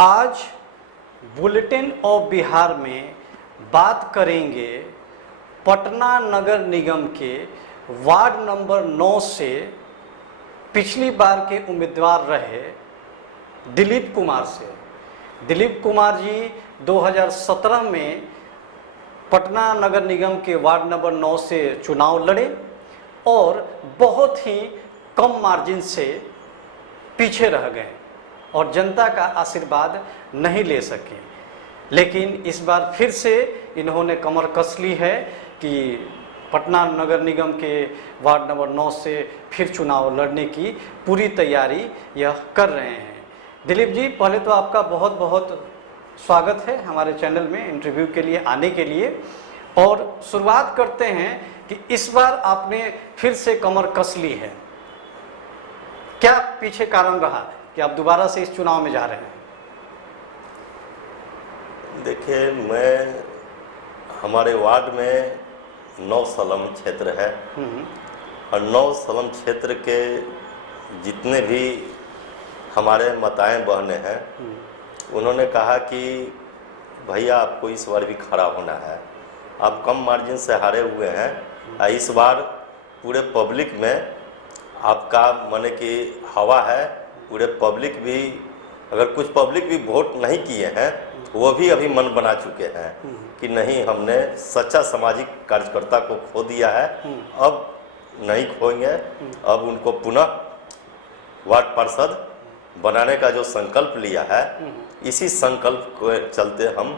आज bulletin of Bihar में बात करेंगे पटना नगर निगम के वार्ड नंबर 9 से पिछली बार के उम्मीदवार रहे दिलीप कुमार से। दिलीप कुमार जी 2017 में पटना नगर निगम के वार्ड नंबर 9 से चुनाव लड़े और बहुत ही कम मार्जिन से पीछे रह गए और जनता का आशीर्वाद नहीं ले सके। लेकिन इस बार फिर से इन्होंने कमर कस ली है कि पटना नगर निगम के वार्ड नंबर 9 से फिर चुनाव लड़ने की पूरी तैयारी यह कर रहे हैं। दिलीप जी, पहले तो आपका बहुत बहुत स्वागत है हमारे चैनल में इंटरव्यू के लिए आने के लिए। और शुरुआत करते हैं कि इस बार आपने फिर से कमर कस ली है, क्या पीछे कारण रहा कि आप दोबारा से इस चुनाव में जा रहे हैं? देखिए, मैं हमारे वार्ड में 9 सलम क्षेत्र है और 9 सलम क्षेत्र के जितने भी हमारे माताएं बहनें हैं उन्होंने कहा कि भैया आपको इस बार भी खड़ा होना है, आप कम मार्जिन से हारे हुए हैं। इस बार पूरे पब्लिक में आपका माने कि हवा है। पूरे पब्लिक भी, अगर कुछ पब्लिक भी वोट नहीं किए हैं वो भी अभी मन बना चुके हैं कि नहीं, हमने सच्चा सामाजिक कार्यकर्ता को खो दिया है, अब नहीं खोएंगे। अब उनको पुनः वार्ड पार्षद बनाने का जो संकल्प लिया है, इसी संकल्प को चलते हम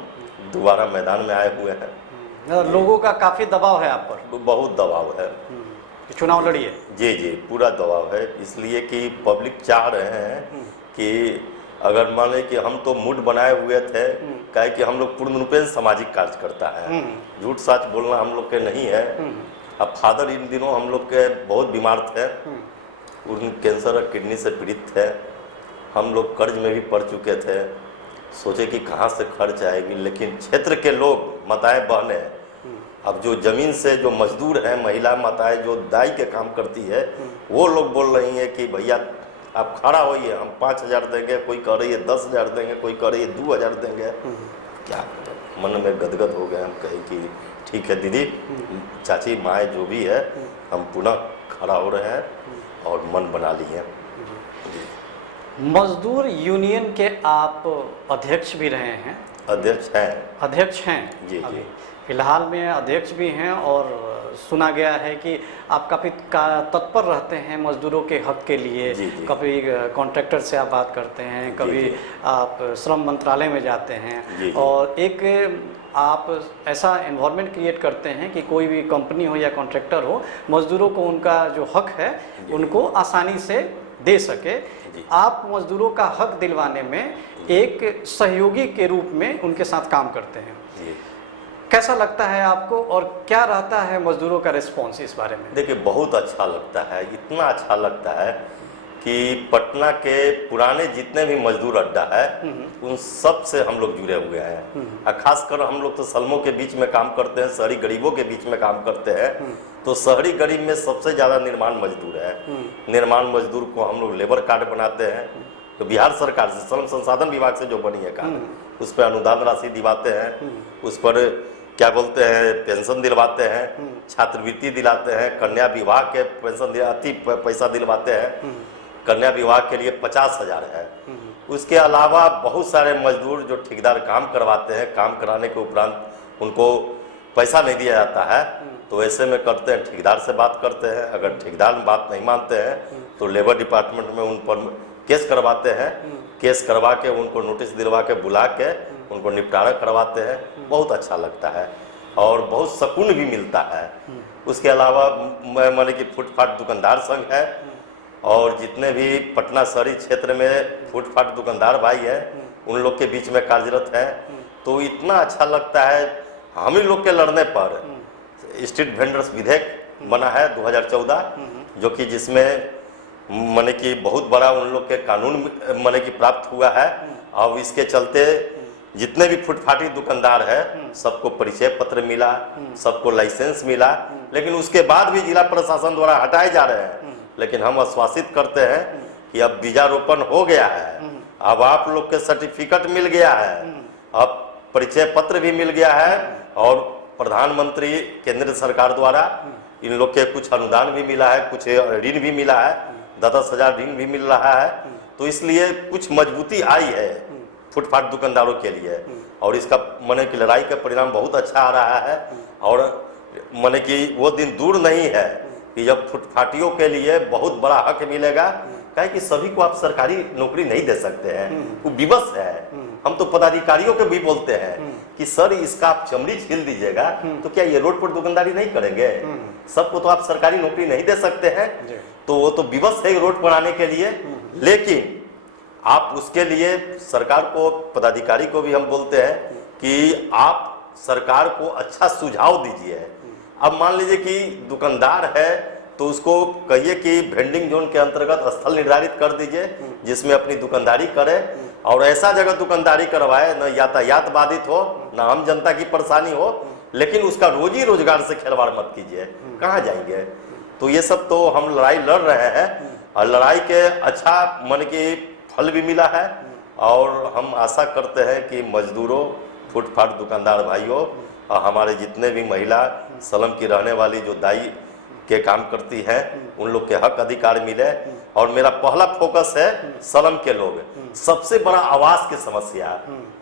दोबारा मैदान में आए हुए हैं। लोगों का काफ़ी दबाव है आप पर? बहुत दबाव है, चुनाव लड़िए। जी जी, पूरा दबाव है, इसलिए कि पब्लिक चाह रहे हैं कि अगर मान लें कि हम तो मूड बनाए हुए थे, कहे कि हम लोग पूर्ण रूपेण सामाजिक कार्यकर्ता है, झूठ सच बोलना हम लोग के नहीं है। अब फादर इन दिनों हम लोग के बहुत बीमार थे, उन कैंसर और किडनी से पीड़ित थे, हम लोग कर्ज में भी पड़ चुके थे, सोचे कि कहाँ से खर्च आएगी। लेकिन क्षेत्र के लोग, माताएं बहनें, अब जो ज़मीन से जो मजदूर हैं, महिला माताएं जो दाई के काम करती है, वो लोग बोल रही हैं कि भैया आप खड़ा होइए, हम 5,000 देंगे, कोई कह रही है 10,000 देंगे, कोई कह रही है 2,000 देंगे। क्या मन में गदगद हो गए, हम कहे कि ठीक है दीदी, चाची माए जो भी है, हम पुनः खड़ा हो रहे हैं और मन बना लिए। मजदूर यूनियन के आप अध्यक्ष भी रहे हैं? अध्यक्ष हैं जी जी, फिलहाल में अध्यक्ष भी हैं। और सुना गया है कि आप काफ़ी तत्पर रहते हैं मजदूरों के हक के लिए। कभी कॉन्ट्रैक्टर से आप बात करते हैं, कभी आप श्रम मंत्रालय में जाते हैं और एक आप ऐसा एनवायरनमेंट क्रिएट करते हैं कि कोई भी कंपनी हो या कॉन्ट्रैक्टर हो, मजदूरों को उनका जो हक है उनको आसानी से दे सके। आप मजदूरों का हक दिलवाने में एक सहयोगी के रूप में उनके साथ काम करते हैं। कैसा लगता है आपको और क्या रहता है मजदूरों का रिस्पॉन्स इस बारे में? देखिए, बहुत अच्छा लगता है, इतना अच्छा लगता है कि पटना के पुराने जितने भी मजदूर अड्डा है उन सब से हम लोग जुड़े हुए हैं। और खासकर हम लोग तो सलमों के बीच में काम करते हैं, शहरी गरीबों के बीच में काम करते हैं। तो शहरी गरीब में सबसे ज़्यादा निर्माण मजदूर है। निर्माण मजदूर को हम लोग लेबर कार्ड बनाते हैं, तो बिहार सरकार से, श्रम संसाधन विभाग से जो बनी है कार्ड, उस पर अनुदान राशि दिलाते हैं, उस पर क्या बोलते हैं पेंशन दिलवाते हैं, छात्रवृत्ति दिलाते हैं, कन्या विवाह के पेंशन अति पैसा दिलवाते हैं। कन्या विवाह के लिए 50,000 है। उसके अलावा बहुत सारे मजदूर जो ठेकेदार काम करवाते हैं, काम कराने के उपरांत उनको पैसा नहीं दिया जाता है, तो ऐसे में करते हैं ठेकेदार से बात करते हैं। अगर ठेकेदार बात नहीं मानते हैं तो लेबर डिपार्टमेंट में उन पर केस करवाते हैं। केस करवा के उनको नोटिस दिलवा के बुला के उनको निपटारा करवाते हैं। बहुत अच्छा लगता है और बहुत सुकून भी मिलता है। उसके अलावा माने कि फुटपाथ दुकानदार संघ है और जितने भी पटना शहरी क्षेत्र में फुटपाथ दुकानदार भाई हैं उन लोग के बीच में कार्यरत हैं। तो इतना अच्छा लगता है। हम ही लोग के लड़ने पर स्ट्रीट वेंडर्स विधेयक बना है 2014, जो कि जिसमें माने कि बहुत बड़ा उन लोग के कानून माने कि प्राप्त हुआ है। अब इसके चलते जितने भी फुटपाथी दुकानदार है सबको परिचय पत्र मिला, सबको लाइसेंस मिला। लेकिन उसके बाद भी जिला प्रशासन द्वारा हटाए जा रहे हैं। लेकिन हम आश्वासित करते हैं कि अब बीजारोपण हो गया है अब आप लोग के सर्टिफिकेट मिल गया है, अब परिचय पत्र भी मिल गया है, और प्रधानमंत्री केंद्र सरकार द्वारा इन लोग के कुछ अनुदान भी मिला है, कुछ ऋण भी मिला है, 10,000 ऋण भी मिल रहा है। तो इसलिए कुछ मजबूती आई है फुटपाथ दुकानदारों के लिए, और इसका माने कि लड़ाई का परिणाम बहुत अच्छा आ रहा है। और माने कि वो दिन दूर नहीं है कि जब फुटपाथियों के लिए बहुत बड़ा हक मिलेगा, कहे कि सभी को आप सरकारी नौकरी नहीं दे सकते हैं, वो विवश है। हम तो पदाधिकारियों के भी बोलते हैं कि सर इसका आप चमड़ी छील दीजिएगा, तो क्या ये रोड पर दुकानदारी नहीं करेंगे? सबको तो आप सरकारी नौकरी नहीं दे सकते हैं, तो वो तो विवश है रोड पर आने के लिए। लेकिन आप उसके लिए सरकार को, पदाधिकारी को भी हम बोलते हैं कि आप सरकार को अच्छा सुझाव दीजिए। अब मान लीजिए कि दुकानदार है तो उसको कहिए कि वेंडिंग जोन के अंतर्गत स्थल निर्धारित कर दीजिए जिसमें अपनी दुकानदारी करे, और ऐसा जगह दुकानदारी करवाए न यातायात बाधित हो, न आम जनता की परेशानी हो, लेकिन उसका रोजी रोजगार से खिलवाड़ मत कीजिए। कहाँ जाएंगे? तो ये सब तो हम लड़ाई लड़ रहे हैं, और लड़ाई के अच्छा मन की फल भी मिला है। और हम आशा करते हैं कि मजदूरों, फुटपाथ दुकानदार भाइयों, और हमारे जितने भी महिला सलम की रहने वाली जो दाई के काम करती हैं, उन लोग के हक अधिकार मिले। और मेरा पहला फोकस है सलम के लोग। सबसे बड़ा आवास की समस्या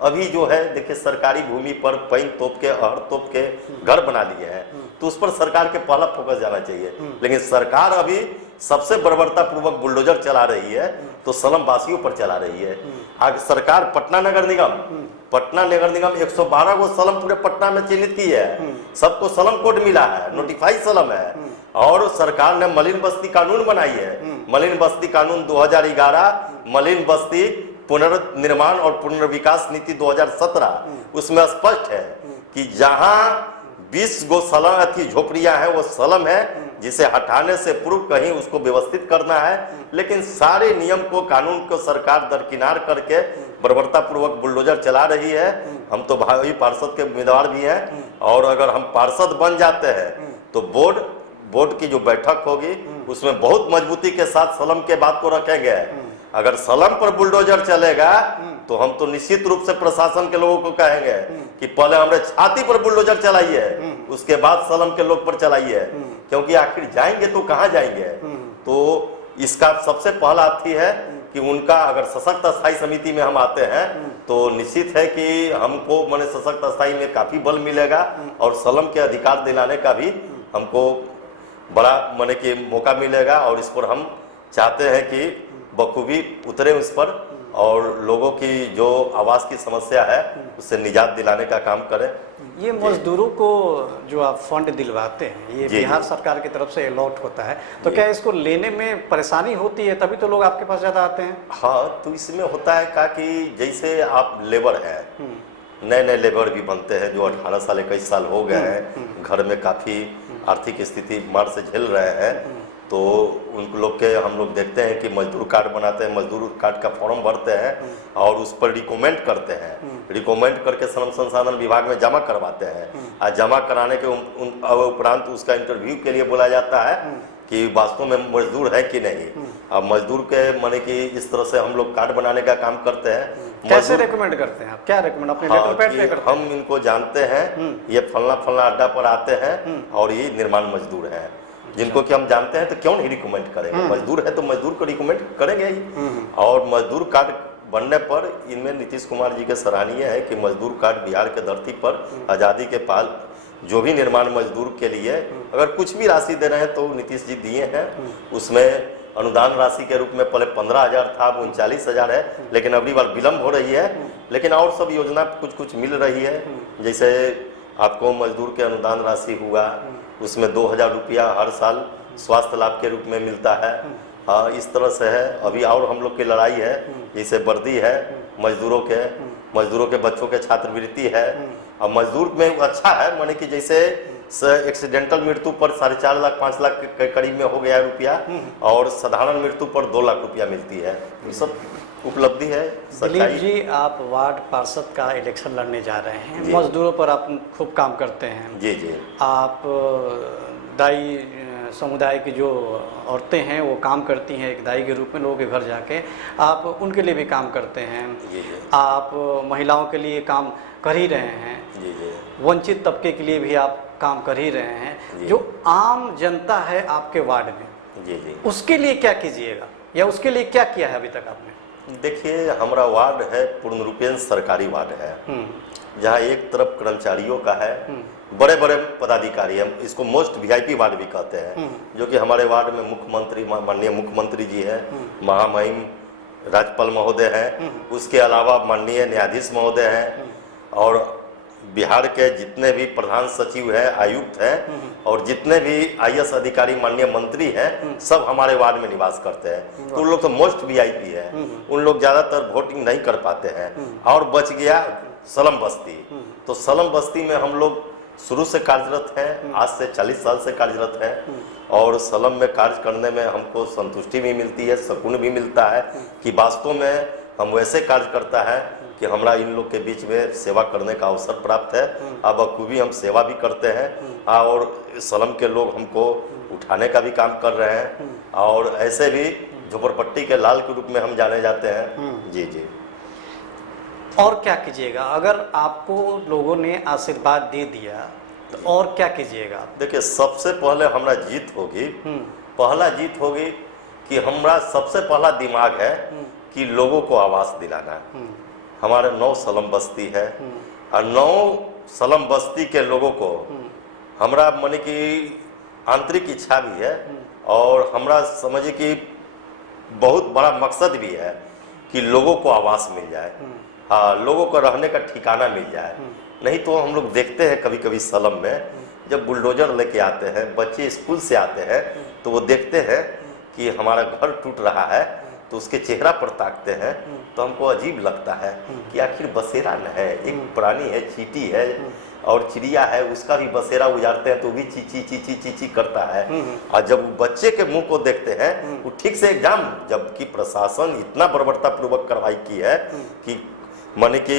अभी जो है, देखिए सरकारी भूमि पर पैन तोप के, अहर तोप के घर बना लिए हैं, तो उस पर सरकार के पहला फोकस जाना चाहिए। लेकिन सरकार अभी सबसे बर्बरता पूर्वक बुलडोजर चला रही है, तो सलम वासियों पर चला रही है। आगे सरकार पटना नगर निगम 112 को सलम पूरे पटना में चिन्हित की है, सबको सलम कोड मिला है, नोटिफाइड सलम है। और सरकार ने मलिन बस्ती कानून बनाई है, मलिन बस्ती कानून 2011, मलिन बस्ती पुनर्निर्माण और पुनर्विकास नीति 2017, उसमें स्पष्ट है कि जहां 20 गो सलम अथी झोपड़ियां हैं वो सलम है, जिसे हटाने से पूर्व कहीं उसको व्यवस्थित करना है। लेकिन सारे नियम को, कानून को सरकार दरकिनार करके बर्बरता पूर्वक बुलडोजर चला रही है। हम तो भाई पार्षद के उम्मीदवार भी हैं, और अगर हम पार्षद बन जाते हैं तो बोर्ड की जो बैठक होगी उसमें बहुत मजबूती के साथ सलम के बात को रखेंगे। अगर सलम पर बुलडोजर चलेगा तो हम तो निश्चित रूप से प्रशासन के लोगों को कहेंगे कि पहले हमारे छाती पर बुलडोजर चलाइए, उसके बाद सलम के लोग पर चलाइए, क्योंकि आखिर जाएंगे तो कहाँ जाएंगे। तो इसका सबसे पहला अर्थी है कि उनका अगर सशक्त स्थायी समिति में हम आते हैं तो निश्चित है कि हमको माने सशक्त स्थायी में काफी बल मिलेगा, और सलम के अधिकार दिलाने का भी हमको बड़ा माने कि मौका मिलेगा। और इस पर हम चाहते हैं कि बखूबी उतरे उस पर, और लोगों की जो आवास की समस्या है उससे निजात दिलाने का काम करें। ये मजदूरों को जो आप फंड दिलवाते हैं, ये बिहार सरकार की तरफ से अलॉट होता है, तो क्या इसको लेने में परेशानी होती है? तभी तो लोग आपके पास ज़्यादा आते हैं। हाँ, तो इसमें होता है क्या कि जैसे आप लेबर हैं, नए नए लेबर भी बनते हैं जो 18 साल 21 साल हो गए हैं, घर में काफ़ी आर्थिक स्थिति मार से झेल रहे हैं, तो उन लोग के हम लोग देखते हैं कि मजदूर कार्ड बनाते हैं, मजदूर कार्ड का फॉर्म भरते हैं और उस पर रिकमेंड करते हैं, रिकमेंड करके श्रम संसाधन विभाग में जमा करवाते हैं, और जमा कराने के उपरांत उसका इंटरव्यू के लिए बोला जाता है कि वास्तव में मजदूर है कि नहीं। अब मजदूर के माने कि इस तरह से हम लोग कार्ड बनाने का काम करते हैं। कैसे रेकमेंड करते हैं आप? क्या रेकमेंड अपने लेटर पैड पे करते हैं? हम इनको जानते हैं, ये फलना अड्डा पर आते हैं और ये निर्माण मजदूर हैं, जिनको कि हम जानते हैं, तो क्यों नहीं रिकमेंड करेंगे? मजदूर है तो मजदूर को रिकमेंड करेंगे ही। और मजदूर कार्ड बनने पर इनमें नीतीश कुमार जी के सराहनीय है कि मजदूर कार्ड बिहार के धरती पर आज़ादी के पाल जो भी निर्माण मजदूर के लिए अगर कुछ भी राशि दे रहे हैं तो नीतीश जी दिए हैं। उसमें अनुदान राशि के रूप में पहले 15,000 था, अब 39,000 है, लेकिन अगली बार विलम्ब हो रही है। लेकिन और सब योजना कुछ मिल रही है, जैसे आपको मजदूर के अनुदान राशि हुआ, उसमें 2,000 रुपया हर साल स्वास्थ्य लाभ के रूप में मिलता है। हाँ, इस तरह से है। अभी और हम लोग की लड़ाई है, जैसे वर्दी है मजदूरों के बच्चों के छात्रवृत्ति है। अब मजदूर में अच्छा है, माने कि जैसे एक्सीडेंटल मृत्यु पर 4.5 लाख 5 लाख के करीब में हो गया रुपया, और साधारण मृत्यु पर 2 लाख रुपया मिलती है। ये सब उपलब्धि है। दिलीप जी, आप वार्ड पार्षद का इलेक्शन लड़ने जा रहे हैं, मजदूरों पर आप खूब काम करते हैं। जी जी। आप दाई समुदाय की जो औरतें हैं वो काम करती हैं एक दाई के रूप में लोगों के घर जाके, आप उनके लिए भी काम करते हैं। जी जी आप महिलाओं के लिए काम कर ही रहे हैं, जी जी वंचित तबके के लिए भी आप काम कर ही रहे हैं। जी। जो आम जनता है आपके वार्ड में, जी जी। उसके लिए क्या कीजिएगा या उसके लिए क्या किया है अभी तक आपने? देखिए, हमारा वार्ड है पूर्ण रूपेण सरकारी वार्ड है, जहाँ एक तरफ कर्मचारियों का है, बड़े बड़े पदाधिकारी, हम इसको मोस्ट वीआईपी वार्ड भी कहते हैं, जो कि हमारे वार्ड में मुख्यमंत्री, माननीय मुख्यमंत्री जी हैं, महामहिम राज्यपाल महोदय हैं, उसके अलावा माननीय न्यायाधीश महोदय हैं, और बिहार के जितने भी प्रधान सचिव हैं, आयुक्त हैं, और जितने भी आईएएस अधिकारी, माननीय मंत्री हैं, सब हमारे वार्ड में निवास करते हैं। तो उन लोग तो मोस्ट वीआईपी है, उन लोग ज़्यादातर वोटिंग नहीं कर पाते हैं। और बच गया सलम बस्ती, तो सलम बस्ती में हम लोग शुरू से कार्यरत हैं, आज से 40 साल से कार्यरत हैं, और सलम में कार्य करने में हमको संतुष्टि भी मिलती है, सुकून भी मिलता है कि वास्तव में हम वैसे कार्य करता है कि हमारा इन लोग के बीच में सेवा करने का अवसर प्राप्त है। अब बखूबी हम सेवा भी करते हैं, और सलम के लोग हमको उठाने का भी काम कर रहे हैं, और ऐसे भी झोपड़पट्टी के लाल के रूप में हम जाने जाते हैं। जी जी। और क्या कीजिएगा अगर आपको लोगों ने आशीर्वाद दे दिया तो और क्या कीजिएगा आप? देखिए, सबसे पहले हमारा जीत होगी, पहला जीत होगी कि हमारा सबसे पहला दिमाग है कि लोगों को आवास दिलाना। हमारे 9 सलम बस्ती है, और 9 सलम बस्ती के लोगों को हमारा माने कि आंतरिक इच्छा भी है, और हमारा समझिए कि बहुत बड़ा मकसद भी है कि लोगों को आवास मिल जाए, हाँ, लोगों को रहने का ठिकाना मिल जाए। नहीं तो हम लोग देखते हैं कभी कभी सलम में जब बुलडोजर लेके आते हैं, बच्चे स्कूल से आते हैं, तो वो देखते हैं कि हमारा घर टूट रहा है, तो उसके चेहरा पर ताकते हैं, तो हमको अजीब लगता है कि आखिर बसेरा न है, एक प्राणी है, चींटी है और चिड़िया है, उसका भी बसेरा उजाड़ते हैं तो भी चीची चीची चीची करता है। और जब वो बच्चे के मुंह को देखते हैं, वो ठीक से एग्जाम, जबकि प्रशासन इतना बर्बरतापूर्वक कार्रवाई की है कि माने कि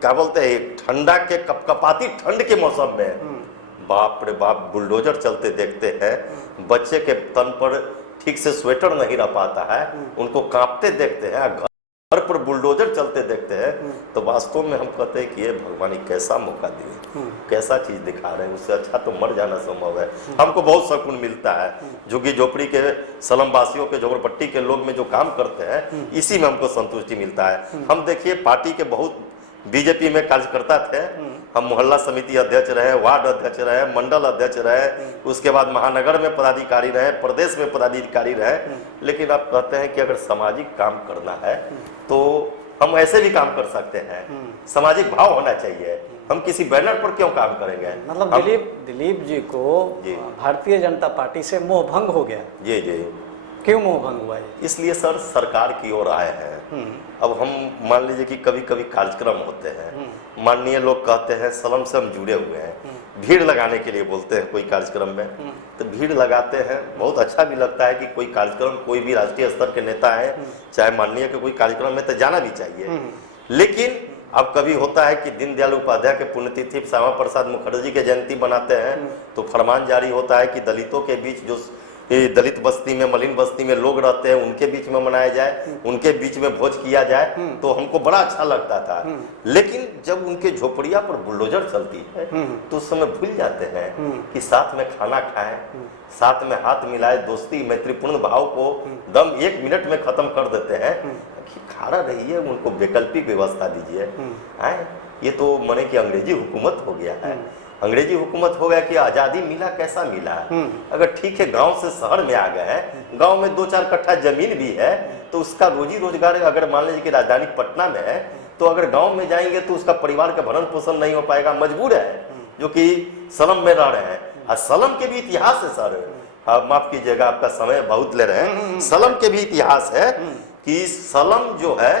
क्या बोलते हैं, ठंडा के कपकपाती ठंड के मौसम में बाप रे बाप बुलडोजर चलते देखते हैं, बच्चे के तन पर ठीक से स्वेटर नहीं रह पाता है, उनको कांपते देखते हैं, घर पर बुलडोजर चलते देखते हैं, तो वास्तव में हम कहते हैं कि ये भगवान कैसा मौका दिए, कैसा चीज दिखा रहे हैं, उससे अच्छा तो मर जाना संभव है। हमको बहुत सुकून मिलता है, झुग्गी झोपड़ी के सलम वासियों के, झोपड़पट्टी के लोग में जो काम करते हैं, इसी में हमको संतुष्टि मिलता है। हम देखिए पार्टी के बहुत बीजेपी में कार्यकर्ता थे, हम मोहल्ला समिति अध्यक्ष रहे, वार्ड अध्यक्ष रहे, मंडल अध्यक्ष रहे, उसके बाद महानगर में पदाधिकारी रहे, प्रदेश में पदाधिकारी रहे, लेकिन आप कहते हैं कि अगर सामाजिक काम करना है तो हम ऐसे भी काम कर सकते हैं, सामाजिक भाव होना चाहिए, हम किसी बैनर पर क्यों काम करेंगे। मतलब दिलीप जी को भारतीय जनता पार्टी से मोह भंग हो गया। जी जी। क्यों मोह भंग हुआ है? इसलिए सर, सरकार की ओर आए हैं। अब हम मान लीजिए कि कभी कभी कार्यक्रम होते हैं, माननीय लोग कहते हैं सलम से हम जुड़े हुए हैं, भीड़ लगाने के लिए बोलते हैं कोई कार्यक्रम में, तो भीड़ लगाते हैं, बहुत अच्छा भी लगता है कि कोई कार्यक्रम, कोई भी राष्ट्रीय स्तर के नेता है, चाहे माननीय के कोई कार्यक्रम में तो जाना भी चाहिए। लेकिन अब कभी होता है कि दीनदयाल उपाध्याय के पुण्यतिथि श्यामा प्रसाद मुखर्जी के जयंती बनाते हैं, तो फरमान जारी होता है कि दलितों के बीच, जो दलित बस्ती में, मलिन बस्ती में लोग रहते हैं, उनके बीच में मनाया जाए, उनके बीच में भोज किया जाए, तो हमको बड़ा अच्छा लगता था। लेकिन जब उनके झोपड़िया पर बुलडोजर चलती है, तो उस समय भूल जाते हैं कि साथ में खाना खाएं, साथ में हाथ मिलाए, दोस्ती मैत्रीपूर्ण भाव को दम 1 मिनट में खत्म कर देते हैं कि खड़ा रहिए, उनको वैकल्पिक व्यवस्था दीजिए। ये तो माने कि अंग्रेजी हुकूमत हो गया है, अंग्रेजी हुकूमत हो गया कि आज़ादी मिला कैसा मिला। अगर ठीक है गांव से शहर में आ गए हैं, गांव में 2-4 कट्ठा जमीन भी है, तो उसका रोजी रोजगार अगर मान लीजिए कि राजधानी पटना में है, तो अगर गांव में जाएंगे तो उसका परिवार का भरण पोषण नहीं हो पाएगा, मजबूर है, जो कि सलम में रह रहे हैं। और सलम के भी इतिहास है सर, माफ कीजिएगा आपका समय बहुत ले रहे हैं, सलम के भी इतिहास है कि सलम जो है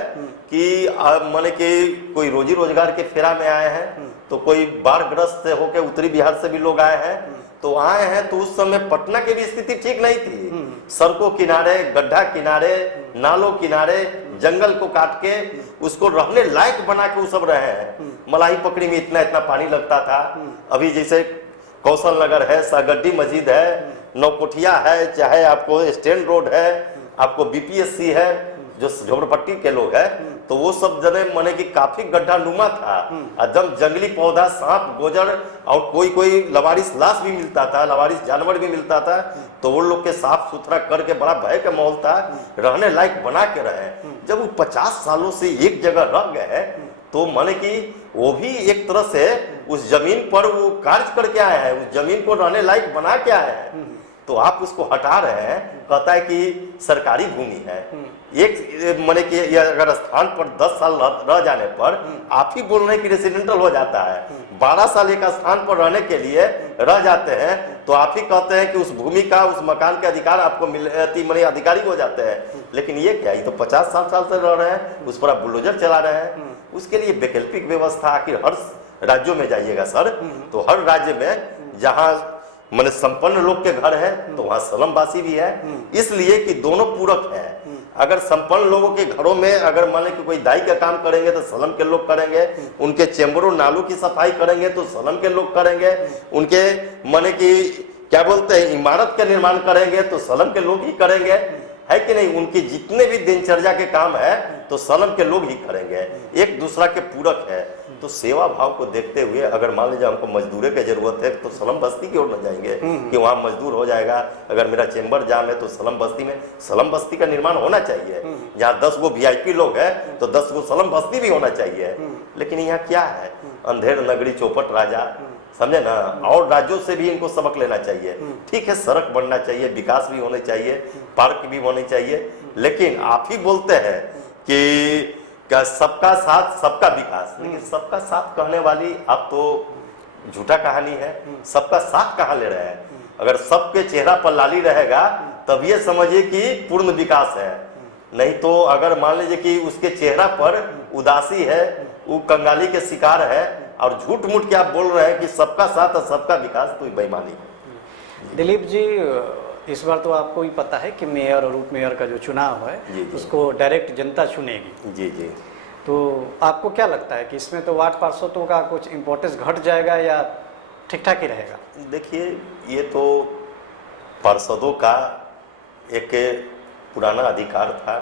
कि माने कि कोई रोजी रोजगार के फेरा में आए हैं, तो कोई बाढ़ ग्रस्त से होकर उत्तरी बिहार से भी लोग आए हैं, तो आए हैं, तो उस समय पटना की भी स्थिति ठीक नहीं थी। सड़कों किनारे, गड्ढा किनारे, नालों किनारे जंगल को काट के उसको रहने लायक बना के वो सब रहे हैं। मलाई पकड़ी में इतना इतना पानी लगता था। अभी जैसे कौशल नगर है, सागड्डी मस्जिद है, नौकोठिया है, चाहे आपको स्टैंड रोड है, आपको बीपीएससी है, जो झोपड़पट्टी के लोग हैं, तो वो सब जगह माने कि काफी गड्ढा नुमा था, एकदम जंगली पौधा, सांप, गोजर और कोई लवारिस लाश भी मिलता था, लवारिस जानवर भी मिलता था। तो वो लोग के साफ सुथरा करके बड़ा भय का माहौल था, रहने लायक बना के रहे। जब वो 50 सालों से एक जगह रह गए तो माने कि वो भी एक तरह से उस जमीन पर वो कार्य करके आए हैं, उस जमीन को रहने लायक बना के आए हैं, तो आप उसको हटा रहे हैं, कहता है कि सरकारी भूमि है। एक माने कि ये अगर स्थान पर 10 साल रह जाने पर आप ही बोल रहे हैं कि रेसिडेंटल हो जाता है, 12 साल एक स्थान पर रहने के लिए रह जाते हैं तो आप ही कहते हैं कि उस भूमि का, उस मकान के अधिकार आपको माने अधिकारी हो जाते हैं। लेकिन ये क्या, ये तो 50-60 साल से रह रहे हैं, उस पर आप बुलडोजर चला रहे हैं। उसके लिए वैकल्पिक व्यवस्था, आखिर हर राज्यों में जाइएगा सर, तो हर राज्य में जहाँ माने संपन्न लोग के घर है तो वहाँ स्लमवासी भी है, इसलिए कि दोनों पूरक है। अगर संपन्न लोगों के घरों में अगर मान लें कि कोई दाई का काम करेंगे तो स्लम के लोग करेंगे, उनके चैम्बरों नालों की सफाई करेंगे तो स्लम के लोग करेंगे, उनके माने कि क्या बोलते हैं इमारत का निर्माण करेंगे तो स्लम के लोग ही करेंगे, है कि नहीं। उनकी जितने भी दिनचर्या के काम है तो स्लम के लोग ही करेंगे, एक दूसरा के पूरक है। तो सेवा भाव को देखते हुए अगर मान लीजिए हमको मजदूर की जरूरत है तो स्लम बस्ती की ओर न जाएंगे कि वहाँ मजदूर हो जाएगा। अगर मेरा चेंबर जाम है तो स्लम बस्ती में स्लम बस्ती का निर्माण होना चाहिए। जहाँ 10 गो VIP लोग हैं तो 10 गो स्लम बस्ती भी होना चाहिए। लेकिन यहाँ क्या है, अंधेर नगरी चौपट राजा, समझे ना। और राज्यों से भी इनको सबक लेना चाहिए। ठीक है, सड़क बनना चाहिए, विकास भी होने चाहिए, पार्क भी होने चाहिए, लेकिन आप ही बोलते हैं कि क्या सबका साथ सबका विकास, लेकिन सबका साथ कहने वाली अब तो झूठा कहानी है। सबका साथ कहाँ ले रहे हैं? अगर सबके चेहरा पर लाली रहेगा तब ये समझिए कि पूर्ण विकास है, नहीं तो अगर मान लीजिए कि उसके चेहरा पर उदासी है, वो कंगाली के शिकार है और झूठ मूठ के आप बोल रहे हैं कि सबका साथ और सबका विकास, तो बेईमानी है। दिलीप जी, इस बार तो आपको ही पता है कि मेयर और उप मेयर का जो चुनाव है जी। उसको डायरेक्ट जनता चुनेगी। जी जी। तो आपको क्या लगता है कि इसमें तो वार्ड पार्षदों का कुछ इम्पोर्टेंस घट जाएगा या ठीक ठाक ही रहेगा? देखिए, ये तो पार्षदों का एक पुराना अधिकार था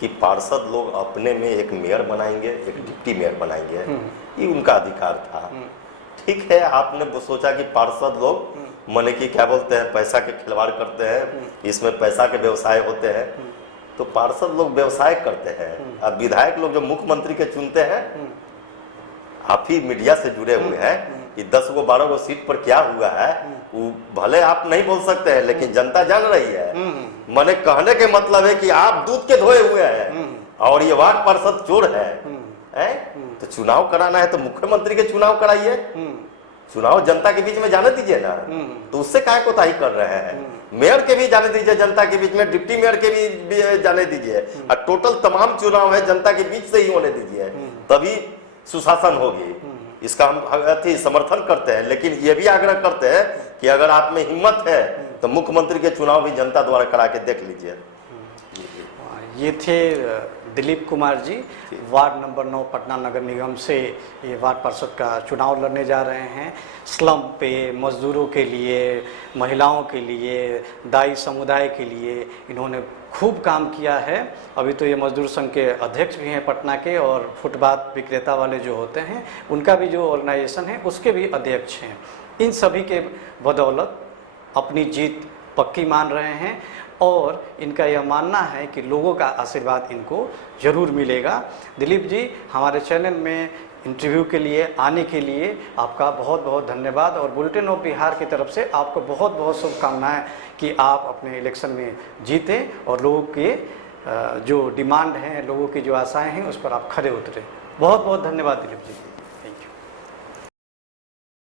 कि पार्षद लोग अपने में एक मेयर बनाएंगे, एक डिप्टी मेयर बनाएंगे, ये उनका अधिकार था। ठीक है, आपने सोचा कि पार्षद लोग माने कि क्या बोलते हैं पैसा के खिलवाड़ करते हैं, इसमें पैसा के व्यवसाय होते हैं, तो पार्षद लोग व्यवसाय करते हैं। अब विधायक लोग जो मुख्यमंत्री के चुनते हैं, आप ही मीडिया से जुड़े हुए हैं कि 10 गो 12 गो सीट पर क्या हुआ है वो भले आप नहीं बोल सकते हैं, लेकिन जनता जान रही है। माने कहने के मतलब है कि आप दूध के धोए हुए हैं और ये वार्ड पार्षद चोर है। तो चुनाव कराना है तो मुख्यमंत्री के चुनाव कराइए, चुनाव जनता के बीच में जाने दीजिए ना। तो उससे काय कोताही कर रहे हैं? मेयर के भी जाने दीजिए जनता के बीच में, डिप्टी मेयर के भी जाने दीजिए, और टोटल तमाम चुनाव है जनता के बीच से ही होने दीजिए, तभी सुशासन होगी। इसका हम समर्थन करते हैं, लेकिन ये भी आग्रह करते हैं कि अगर आप में हिम्मत है तो मुख्यमंत्री के चुनाव भी जनता द्वारा करा के देख लीजिए। ये थे दिलीप कुमार जी, वार्ड नंबर 9 पटना नगर निगम से ये वार्ड पार्षद का चुनाव लड़ने जा रहे हैं। स्लम पे, मजदूरों के लिए, महिलाओं के लिए, दाई समुदाय के लिए इन्होंने खूब काम किया है। अभी तो ये मजदूर संघ के अध्यक्ष भी हैं पटना के, और फुटपाथ विक्रेता वाले जो होते हैं उनका भी जो ऑर्गेनाइजेशन है उसके भी अध्यक्ष हैं। इन सभी के बदौलत अपनी जीत पक्की मान रहे हैं और इनका यह मानना है कि लोगों का आशीर्वाद इनको ज़रूर मिलेगा। दिलीप जी, हमारे चैनल में इंटरव्यू के लिए आने के लिए आपका बहुत बहुत धन्यवाद, और बुलेटिन ऑफ बिहार की तरफ से आपको बहुत बहुत शुभकामनाएं कि आप अपने इलेक्शन में जीतें और लोगों के जो डिमांड हैं, लोगों की जो आशाएं हैं उस पर आप खरे उतरें। बहुत बहुत धन्यवाद दिलीप जी।